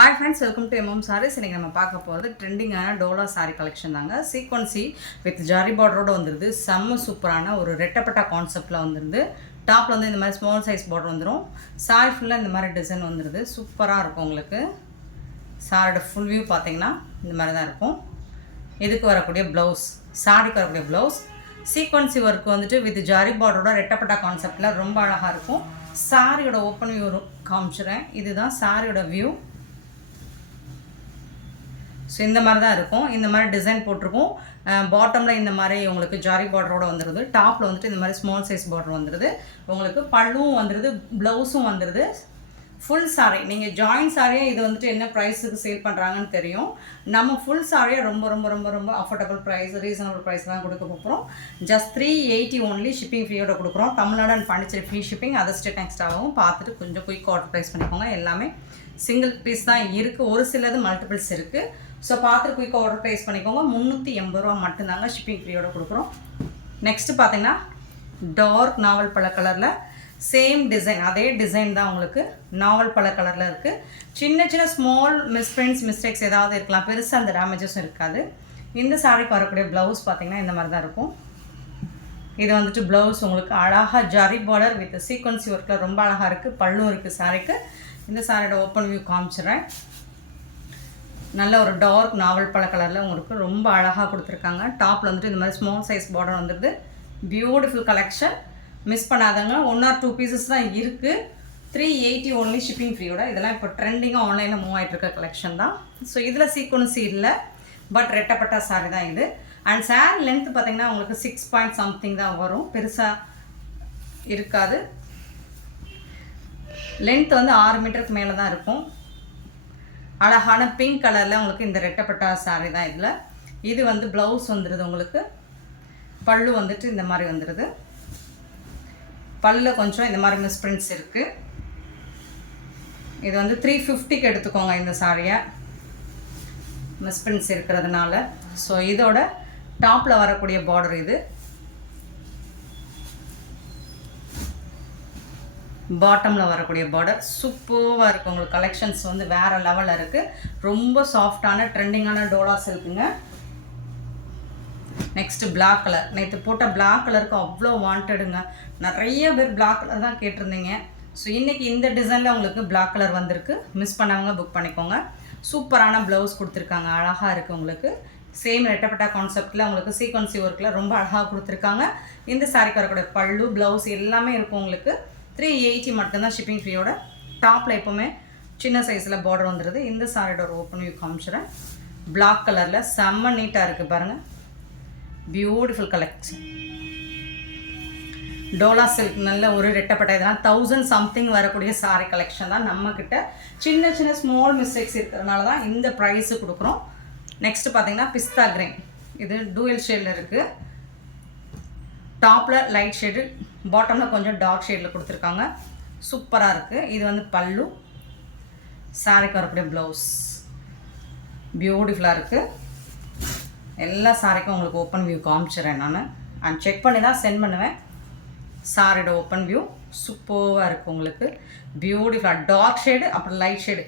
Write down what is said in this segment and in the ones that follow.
Hi friends, welcome to MM Sarees. இன்னைக்கு நம்ம பார்க்க போகிறது ட்ரெண்டிங்கான டோலா சாரி கலெக்ஷன் தாங்க. சீக்வன்சி வித் ஜாரி பார்டரோட வந்துருது. செம்ம சூப்பரான ஒரு ரெட்டப்பட்டா கான்செப்டில் வந்துருது. டாப்பில் வந்து இந்த மாதிரி ஸ்மால் சைஸ் பார்டர் வந்துடும். சாரி ஃபுல்லாக இந்த மாதிரி டிசைன் வந்துடுது. சூப்பராக இருக்கும் உங்களுக்கு. சாரியோட ஃபுல் வியூ பார்த்தீங்கன்னா இந்த மாதிரி தான் இருக்கும். இதுக்கு வரக்கூடிய ப்ளவுஸ், சாரிக்கு வரக்கூடிய ப்ளவுஸ் சீக்வன்சி ஒர்க் வந்துட்டு வித் ஜாரி பார்டரோட ரெட்டப்பட்டா கான்செப்டில் ரொம்ப அழகாக இருக்கும். சாரியோட ஓப்பன் வியூ காமிச்சிடுறேன். இதுதான் சாரியோட வியூ. ஸோ இந்த மாதிரி தான் இருக்கும். இந்த மாதிரி டிசைன் போட்டிருக்கும். பாட்டமில் இந்த மாதிரி உங்களுக்கு ஜாரி பார்டரோடு வந்துடுது. டாப்பில் வந்துட்டு இந்த மாதிரி ஸ்மால் சைஸ் பார்டர் வந்துடுது. உங்களுக்கு பல்லுவும் வந்துடுது, ப்ளவுஸும் வந்துடுது. ஃபுல் சாரீ நீங்கள் ஜாயின்ட் சாரியே இது வந்துட்டு என்ன ப்ரைஸுக்கு சேல் பண்ணுறாங்கன்னு தெரியும். நம்ம ஃபுல் சாரியை ரொம்ப ரொம்ப ரொம்ப ரொம்ப அஃபோர்டபுள் ப்ரைஸ், ரீசனபிள் ப்ரைஸ் தான் கொடுக்க போகிறோம். ஜஸ்ட் 380 ஒன்லி ஷிப்பிங் ஃப்ரீயோட கொடுக்குறோம். Tamil Nadu and Pondicherry free shipping. Other state எக்ஸ்ட்ராவும் பார்த்துட்டு கொஞ்சம் குயிக் ஆர்டர் ப்ரைஸ் பண்ணிக்கோங்க. எல்லாமே சிங்கிள் பீஸ் தான் இருக்குது. ஒரு சிலது மல்டிபிள்ஸ் இருக்குது. ஸோ பார்த்துட்டு குயிக்காக ஆர்டர் ப்ரைஸ் பண்ணிக்கோங்க. 380 ரூபா மட்டும்தாங்க ஷிப்பிங் ஃப்ரீயோட கொடுக்குறோம். நெக்ஸ்ட்டு பார்த்தீங்கன்னா டார்க் நாவல் பழ கலரில் சேம் டிசைன், அதே டிசைன் தான் உங்களுக்கு நாவல் பழ கலரில் இருக்குது. சின்ன சின்ன ஸ்மால் மிஸ்பிரிண்ட்ஸ், மிஸ்டேக்ஸ் ஏதாவது இருக்கலாம், பெருசாக அந்த டேமேஜஸும் இருக்காது. இந்த சாரிக்கு வரக்கூடிய ப்ளவுஸ் பார்த்திங்கன்னா இந்த மாதிரி தான் இருக்கும். இது வந்துட்டு ப்ளவுஸ் உங்களுக்கு அழகாக ஜரி பார்டர் வித் சீக்வன்சி ஒர்க்கில் ரொம்ப அழகாக இருக்குது. பல்லும் இருக்குது சாரிக்கு. இந்த சாரியோட ஓப்பன் வியூ காமிச்சிடுறேன். நல்ல ஒரு டார்க் நாவல் பழ கலரில் உங்களுக்கு ரொம்ப அழகாக கொடுத்துருக்காங்க. டாப்பில் வந்துட்டு இந்த மாதிரி ஸ்மால் சைஸ் பார்டர் வந்துடுது. பியூட்டிஃபுல் கலெக்ஷன், மிஸ் பண்ணாதங்க. 1 or 2 பீசஸ் தான் இருக்குது. 380 ஒன்லி ஷிப்பிங் ஃப்ரீயோட. இதெல்லாம் இப்போ ட்ரெண்டிங்காக ஆன்லைனில் மூவ் ஆகிட்டு இருக்க கலெக்ஷன் தான். ஸோ இதில் சீக்வன்சி இல்லை, பட் ரெட்டப்பட்டா சாரி தான் இது. அண்ட் சாரி லென்த் பார்த்திங்கன்னா உங்களுக்கு 6 point something தான் வரும், பெருசாக இருக்காது. லென்த் வந்து 6 மீட்டருக்கு மேலே தான் இருக்கும். அழகான பிங்க் கலரில் உங்களுக்கு இந்த ரெட்டப்பட்டா சாரி தான் இதில். இது வந்து ப்ளவுஸ் வந்துடுது உங்களுக்கு. பல்லு வந்துட்டு இந்த மாதிரி வந்துடுது. பல்லில் கொஞ்சம் இந்த மாதிரி மிஸ்பிரிண்ட்ஸ் இருக்குது. இது வந்து 350க்கு எடுத்துக்கோங்க இந்த சாரியை, மிஸ்பிரிண்ட்ஸ் இருக்கிறதுனால. ஸோ இதோட டாப்பில் வரக்கூடிய பார்டர் இது. பாட்டமில் வரக்கூடிய பார்டர் சூப்பராக இருக்குது. உங்களுக்கு கலெக்ஷன்ஸ் வந்து வேறு லெவலில் இருக்குது. ரொம்ப சாஃப்டான ட்ரெண்டிங்கான டோலா சில்க்குங்க. Next black colour. நேற்று போட்ட பிளாக் கலருக்கு அவ்வளோ வாண்டடுங்க. நிறைய பேர் பிளாக் கலர் தான் கேட்டிருந்தீங்க. ஸோ இன்றைக்கி இந்த டிசைனில் உங்களுக்கு பிளாக் கலர் வந்திருக்கு. மிஸ் பண்ணவங்க புக் பண்ணிக்கோங்க. சூப்பரான ப்ளவுஸ் கொடுத்துருக்காங்க, அழகாக இருக்குது உங்களுக்கு. சேம் ரெட்டப்பட்டா கான்செப்டில் உங்களுக்கு சீக்வன்சி ஒர்க்கில் ரொம்ப அழகாக கொடுத்துருக்காங்க. இந்த சாரிக்கு வரக்கூடிய பல்லு, ப்ளவுஸ் எல்லாமே இருக்கும் உங்களுக்கு. 380 மட்டும்தான் ஷிப்பிங் ஃப்ரீயோட. டாப்பில் எப்போவுமே சின்ன சைஸில் பார்டர் வந்துடுது. இந்த சாரியோட ஒரு ஓப்பன் வியூ காமிச்சிடுறேன். பிளாக் கலரில் செம்ம நீட்டாக இருக்குது பாருங்கள். Beautiful collection. டோலா சில்க் நல்ல ஒரு ரெட்டப்பட்ட இதெல்லாம் 1000 something வரக்கூடிய சாரி கலெக்ஷன் தான் நம்மக்கிட்ட. சின்ன சின்ன ஸ்மால் மிஸ்டேக்ஸ் இருக்கிறதுனால தான் இந்த ப்ரைஸு கொடுக்குறோம். நெக்ஸ்ட்டு பார்த்தீங்கன்னா பிஸ்தா கிரீன். இது டூயல் ஷேடில் இருக்குது. டாப்பில் லைட் ஷேடு, பாட்டமில் கொஞ்சம் டார்க் ஷேடில் கொடுத்துருக்காங்க. சூப்பராக இருக்குது. இது வந்து பல்லு, சாரிக்கு வரக்கூடிய ப்ளவுஸ் பியூட்டிஃபுல்லாக இருக்குது. எல்லா சாரிக்கும் உங்களுக்கு ஓப்பன் வியூ காமிச்சிடுறேன் நான். அண்ட் செக் பண்ணி தான் சென்ட் பண்ணுவேன். சாரியோட ஓப்பன் வியூ சூப்பராக இருக்குது உங்களுக்கு. பியூட்டிஃபுல்லாக டார்க் ஷேடு, அப்புறம் லைட் ஷேடு.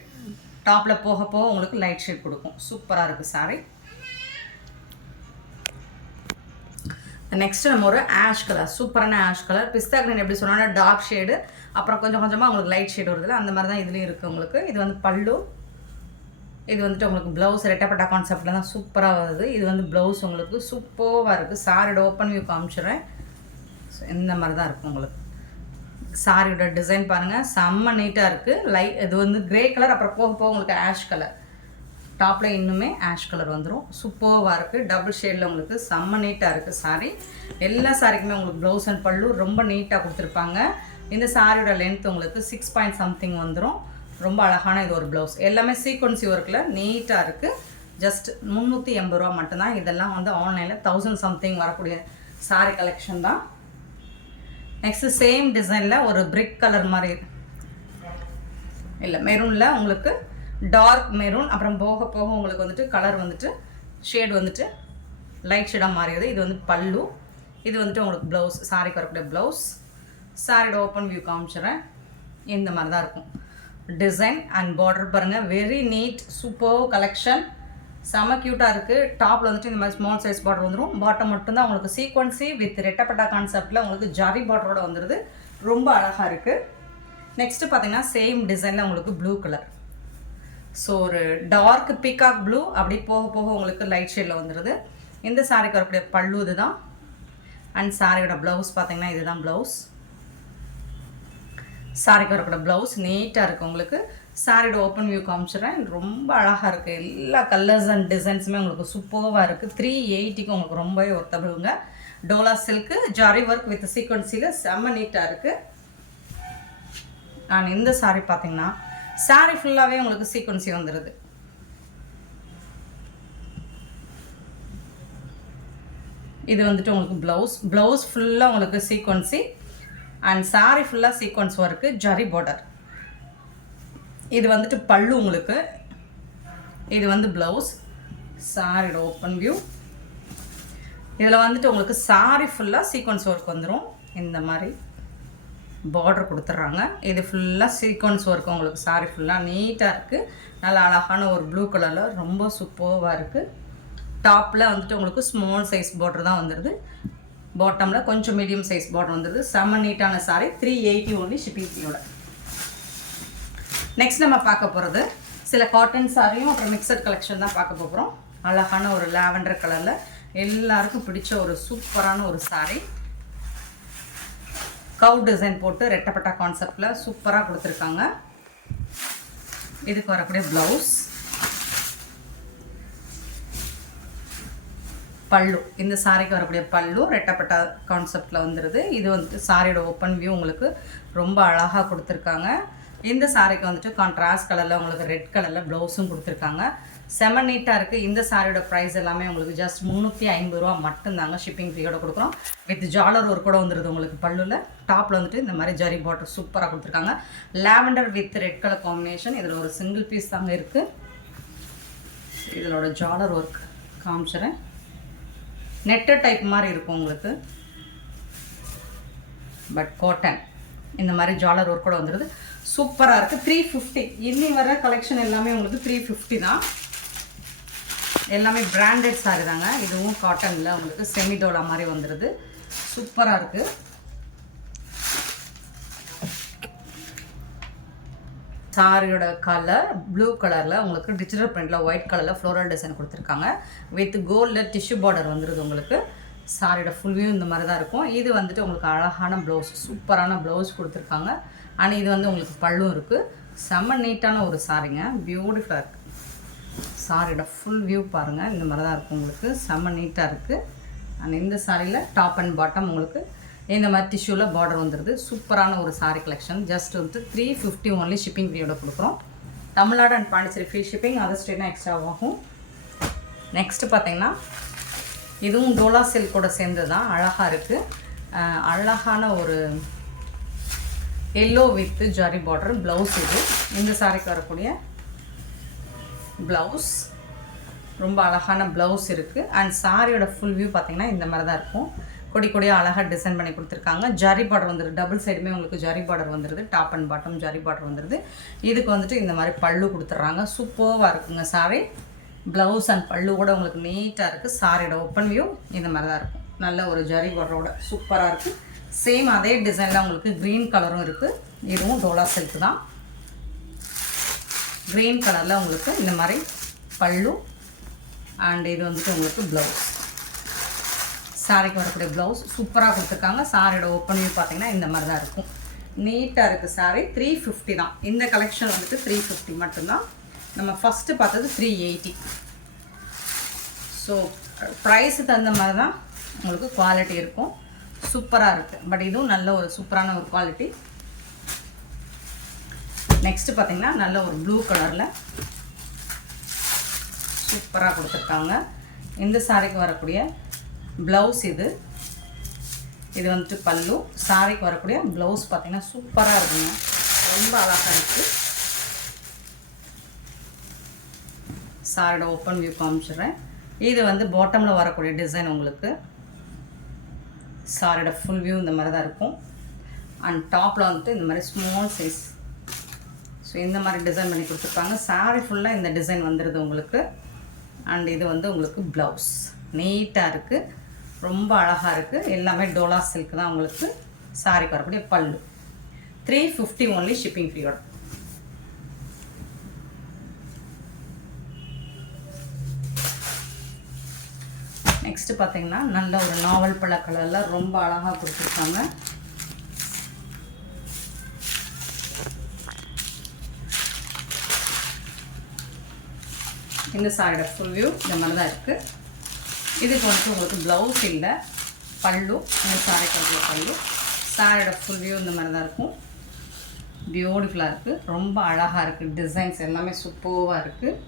டாப்பில் போக போக உங்களுக்கு லைட் ஷேட் கொடுக்கும். சூப்பராக இருக்குது சாரி. நெக்ஸ்ட்டு நம்ம ஒரு ஆஷ் கலர், சூப்பரான ஆஷ் கலர். பிஸ்தா கிரீன் எப்படி சொன்னால் டார்க் ஷேடு, அப்புறம் கொஞ்சம் கொஞ்சமாக உங்களுக்கு லைட் ஷேடு வருதுல்ல, அந்த மாதிரி தான் இதுலேயும் இருக்குது உங்களுக்கு. இது வந்து பல்லு, இது வந்துட்டு உங்களுக்கு ப்ளவுஸ் ரெட்டப்பட்டா கான்செப்டில் தான் சூப்பராக வருது. இது வந்து ப்ளவுஸ் உங்களுக்கு சூப்பராக இருக்குது. சாரியோட ஓப்பன் வியூ காமிச்சிடுறேன். ஸோ இந்த மாதிரி தான் இருக்குது உங்களுக்கு. சாரியோட டிசைன் பாருங்கள், செம்ம நீட்டாக இருக்குது. இது வந்து க்ரே கலர், அப்புறம் போக போக உங்களுக்கு ஆஷ் கலர். டாப்பில் இன்னுமே ஆஷ் கலர் வந்துடும். சூப்பராக இருக்குது. டபுள் ஷேடில் உங்களுக்கு செம்ம நீட்டாக இருக்குது சாரி. எல்லா சாரிக்குமே உங்களுக்கு ப்ளவுஸ் அண்ட் பல்லு ரொம்ப நீட்டாக கொடுத்துருப்பாங்க. இந்த சாரியோட லென்த் உங்களுக்கு 6 point something வந்துடும். ரொம்ப அழகான இது ஒரு ப்ளவுஸ். எல்லாமே சீக்வன்சி ஒர்க்கில் நீட்டாக இருக்குது. ஜஸ்ட் 380 ரூபா மட்டும்தான். இதெல்லாம் வந்து ஆன்லைனில் 1000 something வரக்கூடிய சாரி கலெக்ஷன் தான். நெக்ஸ்ட்டு சேம் டிசைனில் ஒரு பிரிக் கலர் மாதிரி இல்லை, மெரூனில் உங்களுக்கு டார்க் மெரூன், அப்புறம் போக போக உங்களுக்கு வந்துட்டு கலர் வந்துட்டு ஷேட் வந்துட்டு லைட் ஷேடாக மாறியது. இது வந்து பல்லு, இது வந்துட்டு உங்களுக்கு ப்ளவுஸ், சாரிக்கு வரக்கூடிய ப்ளவுஸ். சாரியோட ஓப்பன் வியூ காமிச்சிடுறேன். இந்த மாதிரி தான் இருக்கும். டிசைன் அண்ட் பார்டர் பாருங்கள், வெரி நீட் சூப்பர் கலெக்ஷன், செம க்யூட்டாக இருக்குது. டாப்பில் வந்துட்டு இந்த மாதிரி ஸ்மால் சைஸ் பார்டர் வந்துடும். பாட்டம் மட்டும்தான் உங்களுக்கு சீக்வன்சி வித் ரெட்டப்பட்டா கான்செப்டில் உங்களுக்கு ஜாரி பார்டரோட வந்துடுது. ரொம்ப அழகாக இருக்குது. நெக்ஸ்ட்டு பார்த்தீங்கன்னா சேம் டிசைனில் உங்களுக்கு ப்ளூ கலர். ஸோ ஒரு டார்க் பீகாக் ப்ளூ அப்படி போக போக உங்களுக்கு லைட் ஷேடில் வந்துடுது. இந்த சாரிக்கு வரக்கூடிய பல்லு இது தான். அண்ட் சாரியோட ப்ளவுஸ் பார்த்தீங்கன்னா இதுதான் ப்ளவுஸ். சாரிக்கு வரக்கூடிய ப்ளவுஸ் நீட்டாக இருக்குது உங்களுக்கு. சாரியோட ஓப்பன் வியூ காமிச்சிடுறேன். ரொம்ப அழகாக இருக்குது. எல்லா கலர்ஸ் அண்ட் டிசைன்ஸுமே உங்களுக்கு சூப்பராக இருக்குது. 380க்கு உங்களுக்கு ரொம்பவே ஒர்த்தபிளுங்க. டோலா சில்க்கு ஜாரி ஒர்க் வித் சீக்வன்சியில் செம்ம நீட்டாக இருக்குது. அண்ட் இந்த சாரி பார்த்தீங்கன்னா சாரி ஃபுல்லாகவே உங்களுக்கு சீக்வன்சி வந்துடுது. இது வந்துட்டு உங்களுக்கு ப்ளவுஸ் ஃபுல்லாக உங்களுக்கு சீக்வன்சி அண்ட் சாரி ஃபுல்லாக சீக்வன்ஸ் ஒர்க்கு ஜரி பார்டர். இது வந்துட்டு பல்லு உங்களுக்கு. இது வந்து ப்ளவுஸ். சாரியோட ஓப்பன் வியூ. இதில் வந்துட்டு உங்களுக்கு சாரி ஃபுல்லாக சீக்வன்ஸ் ஒர்க் வந்துடும். இந்த மாதிரி பார்டர் கொடுத்துட்றாங்க. இது ஃபுல்லாக சீக்வன்ஸ் ஒர்க் உங்களுக்கு. சாரி ஃபுல்லாக நீட்டாக இருக்குது. நல்லா அழகான ஒரு ப்ளூ கலரில் ரொம்ப சூப்பராக இருக்குது. டாப்பில் வந்துட்டு உங்களுக்கு ஸ்மால் சைஸ் பார்டர் தான் வந்துடுது. பாட்டமில் கொஞ்சம் மீடியம் சைஸ் பார்டர் வந்துடுது. செம்ம நீட்டான சாரி. 380 ஒன்லி ஷிப்பிங் ஃபீயோட. நெக்ஸ்ட் நம்ம பார்க்க போகிறது சில காட்டன் சாரியும் அப்புறம் மிக்சட் கலெக்ஷன் தான் பார்க்க போகிறோம். அழகான ஒரு லாவெண்டர் கலரில் எல்லாருக்கும் பிடிச்ச ஒரு சூப்பரான ஒரு சாரி. கவ் டிசைன் போட்டு ரெட்டப்பட்டா கான்செப்டில் சூப்பராக கொடுத்துருக்காங்க. இதுக்கு வரக்கூடிய ப்ளவுஸ், பல்லு. இந்த சாரிக்கு வரக்கூடிய பல்லு ரெட்டப்பட்டா கான்செப்டில் வந்துடுது. இது வந்துட்டு சாரியோட ஓப்பன் வியூ உங்களுக்கு ரொம்ப அழகாக கொடுத்துருக்காங்க. இந்த சாரிக்கு வந்துட்டு கான்ட்ராஸ்ட் கலரில் உங்களுக்கு ரெட் கலரில் ப்ளவுஸும் கொடுத்துருக்காங்க. செம நீட்டாக இருக்குது. இந்த சாரியோட ப்ரைஸ் எல்லாமே உங்களுக்கு ஜஸ்ட் 350 ரூபா மட்டும்தாங்க. ஷிப்பிங் ஃப்ரீயோட கொடுக்குறோம். வித் ஜாலர் ஒர்க் கூட வந்துடுது உங்களுக்கு பல்லுவில். டாப்பில் வந்துட்டு இந்த மாதிரி ஜரி பார்டர் சூப்பராக கொடுத்துருக்காங்க. Lavender with red colour combination. இதில் ஒரு சிங்கிள் பீஸ் தாங்க இருக்குது. இதோட ஜாலர் ஒர்க் காமிச்சிறேன். நெட்டட் டைப் மாதிரி இருக்கும் உங்களுக்கு. பட் காட்டன் இந்த மாதிரி ஜாலர் ஒர்க் கூட வந்துடுது. சூப்பராக இருக்குது. 350. இன்னி வர கலெக்ஷன் எல்லாமே உங்களுக்கு 350 தான். எல்லாமே பிராண்டட் சாரி தாங்க. இதுவும் காட்டனில் உங்களுக்கு செமிடோலா மாதிரி வந்துடுது. சூப்பராக இருக்குது. சாரியோட கலர் ப்ளூ கலரில் உங்களுக்கு டிஜிட்டல் பிரிண்டில் ஒயிட் கலரில் ஃப்ளோரல் டிசைன் கொடுத்துருக்காங்க. வித் கோல்டில் டிஷ்யூ பார்டர் வந்துடுது உங்களுக்கு. சாரியோட ஃபுல் வியூ இந்த மாதிரி தான் இருக்கும். இது வந்துட்டு உங்களுக்கு அழகான ப்ளவுஸ், சூப்பரான ப்ளவுஸ் கொடுத்துருக்காங்க. அண்ட் இது வந்து உங்களுக்கு பல்லும் இருக்குது. செம்ம நீட்டான ஒரு சாரிங்க. பியூட்டிஃபுல்லாக இருக்குது. சாரியோட ஃபுல் வியூ பாருங்கள். இந்த மாதிரி தான் இருக்கும் உங்களுக்கு. செம்ம நீட்டாக இருக்குது. அண்ட் இந்த சாரியில் டாப் அண்ட் பாட்டம் உங்களுக்கு இந்த மாதிரி டிஷ்யூவில் பார்டர் வந்துடுது. சூப்பரான ஒரு சாரி கலெக்ஷன். ஜஸ்ட் வந்துட்டு 350 ஒன்லி ஷிப்பிங் ஃப்ரீயோட கொடுக்குறோம். Tamil Nadu and Pondicherry free shipping. Other ஸ்டேட்னா எக்ஸ்ட்ரா ஆகும். நெக்ஸ்ட்டு பார்த்தீங்கன்னா இதுவும் டோலா சில்கோட சேர்ந்து தான். அழகாக இருக்குது. அழகான ஒரு yellow with zari border blouse. இது இந்த சாரிக்கு வரக்கூடிய ப்ளவுஸ். ரொம்ப அழகான ப்ளவுஸ் இருக்குது. அண்ட் சாரியோட ஃபுல் வியூ பார்த்திங்கன்னா இந்த மாதிரி தான் இருக்கும். கொடி கொடியாக அழகாக டிசைன் பண்ணி கொடுத்துருக்காங்க. ஜரி பார்டர் வந்துடுது. டபுள் சைடுமே உங்களுக்கு ஜரி பார்டர் வந்துடுது. Top and bottom zari border வந்துடுது. இதுக்கு வந்துட்டு இந்த மாதிரி பல்லு கொடுத்துட்றாங்க. சூப்பராக இருக்குங்க சாரி. ப்ளவுஸ் அண்ட் பல்லு கூட உங்களுக்கு நீட்டாக இருக்குது. சாரியோட ஓப்பன் வியூ இந்த மாதிரி தான் இருக்கும். நல்ல ஒரு ஜரி பார்டரோட சூப்பராக இருக்குது. சேம் அதே டிசைனில் உங்களுக்கு க்ரீன் கலரும் இருக்குது. இதுவும் டோலா சில்க் தான். க்ரீன் கலரில் உங்களுக்கு இந்த மாதிரி பல்லு அண்ட் இது வந்துட்டு உங்களுக்கு ப்ளவுஸ். சாரிக்கு வரக்கூடிய ப்ளவுஸ் சூப்பராக கொடுத்துருக்காங்க. சாரியோட ஓப்பன் வியூ பார்த்திங்கன்னா இந்த மாதிரி தான் இருக்கும். நீட்டாக இருக்குது சாரி. 350 தான். இந்த கலெக்ஷன் வந்துட்டு 350 மட்டும்தான். நம்ம ஃபஸ்ட்டு பார்த்தது 380. ஸோ ப்ரைஸு தகுந்த மாதிரி தான் உங்களுக்கு குவாலிட்டி இருக்கும். சூப்பராக இருக்குது. பட் இதுவும் நல்ல ஒரு சூப்பரான ஒரு குவாலிட்டி. நெக்ஸ்ட்டு பார்த்திங்கன்னா நல்ல ஒரு ப்ளூ கலரில் சூப்பராக கொடுத்துருக்காங்க. இந்த சாரிக்கு வரக்கூடிய ப்ளவுஸ் இது. இது வந்துட்டு பல்லு. சாரிக்கு வரக்கூடிய ப்ளவுஸ் பார்த்திங்கன்னா சூப்பராக இருக்குங்க. ரொம்ப அழகாக இருக்குது. சாரியோட ஓப்பன் வியூ காமிச்சிடுறேன். இது வந்து பாட்டமில் வரக்கூடிய டிசைன் உங்களுக்கு. சாரியோட ஃபுல் வியூ இந்த மாதிரி தான் இருக்கும். அண்ட் டாப்பில் வந்துட்டு இந்த மாதிரி ஸ்மால் சைஸ் ஸோ இந்த மாதிரி டிசைன் பண்ணி கொடுத்துருப்பாங்க. சாரீ ஃபுல்லாக இந்த டிசைன் வந்துடுது உங்களுக்கு. அண்ட் இது வந்து உங்களுக்கு ப்ளவுஸ் நீட்டாக இருக்குது, ரொம்ப அழகாக இருக்குது. எல்லாமே டோலா சில்க் தான் உங்களுக்கு சாரீக்கு வரக்கூடிய பல்லு. 350 ஒன்லி ஷிப்பிங் ஃப்ரீயோட. நெக்ஸ்ட்டு பார்த்தீங்கன்னா நல்ல ஒரு நாவல் பழ கலரில் ரொம்ப அழகாக கொடுத்துருக்காங்க. இந்த சாரியோட ஃபுல் வியூ இந்த மாதிரி தான் இருக்குது. இதுக்கு வந்து உங்களுக்கு ப்ளவுஸ் இல்லை, பல்லு. இந்த சாரி கலரில் பல்லு. சாரியோட ஃபுல் வியூ இந்த மாதிரி தான் இருக்கும். பியூட்டிஃபுல்லாக இருக்குது, ரொம்ப அழகாக இருக்குது. டிசைன்ஸ் எல்லாமே சூப்பராக இருக்குது.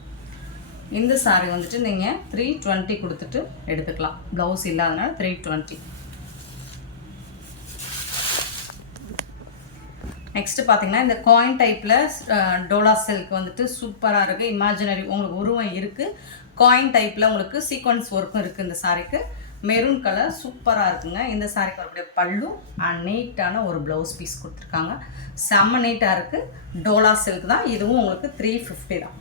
இந்த சாரி வந்துட்டு நீங்கள் 320 கொடுத்துட்டு எடுத்துக்கலாம். ப்ளவுஸ் இல்லாதனால 320. நெக்ஸ்ட்டு பார்த்தீங்கன்னா இந்த காயின் டைப்பில் டோலா சில்க் வந்துட்டு சூப்பராக இருக்குது. இமேஜினரி உங்களுக்கு உருவம் இருக்குது. காயின் டைப்பில் உங்களுக்கு சீக்வன்ஸ் ஒர்க்கும் இருக்குது. இந்த சாரிக்கு மெரூன் கலர் சூப்பராக இருக்குங்க. இந்த சாரிக்கு வரக்கூடிய பல்லு அண்ட் நீட்டான ஒரு ப்ளவுஸ் பீஸ் கொடுத்துருக்காங்க. செம்ம நீட்டாக இருக்குது. டோலா சில்க் தான். இதுவும் உங்களுக்கு 350 தான்.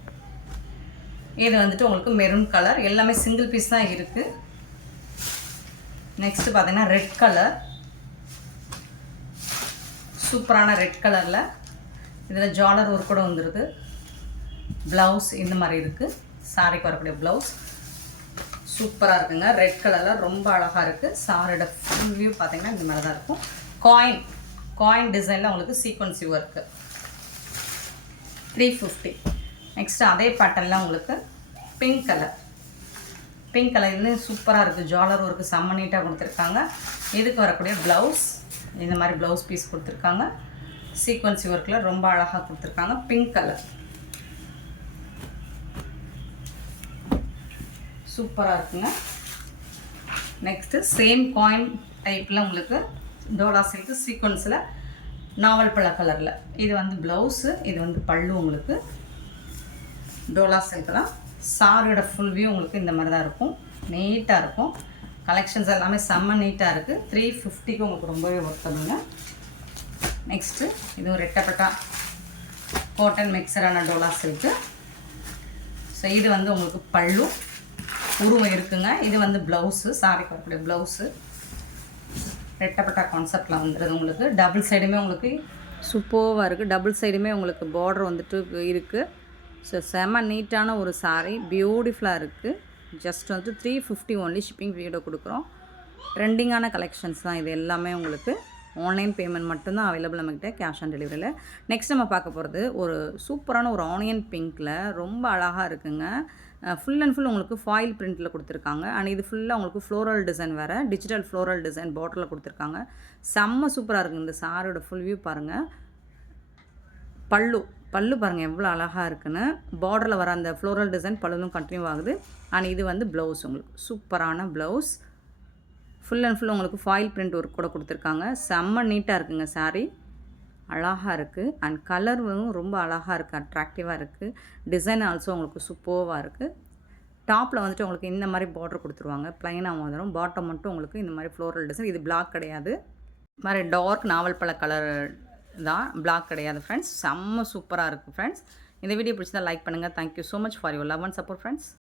இது வந்துட்டு உங்களுக்கு மெரூன் கலர். எல்லாமே சிங்கிள் பீஸ் தான் இருக்குது. நெக்ஸ்ட்டு பார்த்தீங்கன்னா ரெட் கலர், சூப்பரான ரெட் கலரில் இதில் ஜாலர் ஒர்க் கூட வந்துடுது. ப்ளவுஸ் இந்த மாதிரி இருக்குது. சாரிக்கு வரக்கூடிய ப்ளவுஸ் சூப்பராக இருக்குங்க. ரெட் கலரில் ரொம்ப அழகாக இருக்குது. சாரியோட ஃபுல் வியூ பார்த்தீங்கன்னா இந்த மாதிரி தான் இருக்கும். காயின் டிசைனில் உங்களுக்கு சீக்வன்ஸ் வியூ இருக்குது. 350. நெக்ஸ்ட்டு அதே பேட்டர்னில் உங்களுக்கு பிங்க் கலர் இதுலேயும் சூப்பராக இருக்குது. ஜாலர் ஒர்க்கு செம்ம நீட்டாக கொடுத்துருக்காங்க. இதுக்கு வரக்கூடிய ப்ளவுஸ் இந்த மாதிரி ப்ளவுஸ் பீஸ் கொடுத்துருக்காங்க. சீக்வன்சி ஒர்க்கில் ரொம்ப அழகாக கொடுத்துருக்காங்க. பிங்க் கலர் சூப்பராக இருக்குங்க. நெக்ஸ்ட்டு சேம் காயின் டைப்பில் உங்களுக்கு டோலா சில்க் சீக்வன்ஸில் நாவல் பழ கலரில் இது வந்து ப்ளவுஸு, இது வந்து பல்லு. உங்களுக்கு டோலா சில்க் தான். சாரியோட ஃபுல் வியூ உங்களுக்கு இந்த மாதிரி தான் இருக்கும். நீட்டாக இருக்கும். கலெக்ஷன்ஸ் எல்லாமே செம்ம நீட்டாக இருக்குது. 350க்கு உங்களுக்கு ரொம்பவே ஒர்த்ததுங்க. நெக்ஸ்ட்டு இதுவும் ரெட்டப்பட்டா காட்டன் மிக்சரான டோலா சில்க்கு. ஸோ இது வந்து உங்களுக்கு பல்லு உருவம் இருக்குங்க. இது வந்து ப்ளவுஸு, சாரிக்கு வரக்கூடிய ப்ளவுஸு. ரெட்டப்பட்டா கான்செப்டில் வந்துடுது உங்களுக்கு. டபுள் சைடுமே உங்களுக்கு சூப்பராக இருக்குது. டபுள் சைடுமே உங்களுக்கு பார்டர் வந்துட்டு இருக்குது. ஸோ செம்ம நீட்டான ஒரு சாரீ, பியூட்டிஃபுல்லாக இருக்குது. ஜஸ்ட் வந்து 350 ஒன்லி ஷிப்பிங் ஃப்ரீயோட கொடுக்குறோம். ட்ரெண்டிங்கான கலெக்ஷன்ஸ் தான் இது எல்லாமே. உங்களுக்கு ஆன்லைன் பேமெண்ட் மட்டும்தான் அவைலபிள் நம்மக்கிட்ட, கேஷ் ஆன் டெலிவரியில். நெக்ஸ்ட் நம்ம பார்க்க போகிறது ஒரு சூப்பரான ஒரு ஆனியன் பிங்க்கில் ரொம்ப அழகாக இருக்குங்க. ஃபுல் அண்ட் ஃபுல் உங்களுக்கு ஃபாயில் பிரிண்ட்டில் கொடுத்துருக்காங்க. அண்ட் இது ஃபுல்லாக உங்களுக்கு ஃப்ளோரல் டிசைன் வேறு, டிஜிட்டல் ஃப்ளோரல் டிசைன் பார்டரில் கொடுத்துருக்காங்க. செம்ம சூப்பராக இருக்குங்க. இந்த சாரியோட ஃபுல் வியூ பாருங்கள். பல்லு பாருங்கள் எவ்வளோ அழகாக இருக்குன்னு. பார்டரில் வர அந்த ஃப்ளோரல் டிசைன் பல்லும் கண்டினியூ ஆகுது. அண்ட் இது வந்து ப்ளவுஸ், உங்களுக்கு சூப்பரான ப்ளவுஸ். ஃபுல் அண்ட் ஃபுல் உங்களுக்கு ஃபாயில் பிரிண்ட் ஒர்க் கூட கொடுத்துருக்காங்க. செம்ம நீட்டாக இருக்குங்க. சாரீ அழகாக இருக்குது. அண்ட் கலரும் ரொம்ப அழகாக இருக்குது, அட்ராக்டிவாக இருக்குது. டிசைன் ஆல்சோ உங்களுக்கு சூப்பராக இருக்குது. டாப்பில் வந்துட்டு உங்களுக்கு இந்த மாதிரி பார்டர் கொடுத்துருவாங்க. ப்ளைனாக வந்துடும். பாட்டம் மட்டும் உங்களுக்கு இந்த மாதிரி ஃப்ளோரல் டிசைன். இது பிளாக் கிடையாது, இந்த மாதிரி டார்க் நாவல் பழ கலர் தான், பிளாக் கிடையாது ஃப்ரெண்ட்ஸ். செம்ம சூப்பராக இருக்குது ஃப்ரெண்ட்ஸ். இந்த வீடியோ பிடிச்சதா லைக் பண்ணுங்கள். Thank you so much for your love and support friends.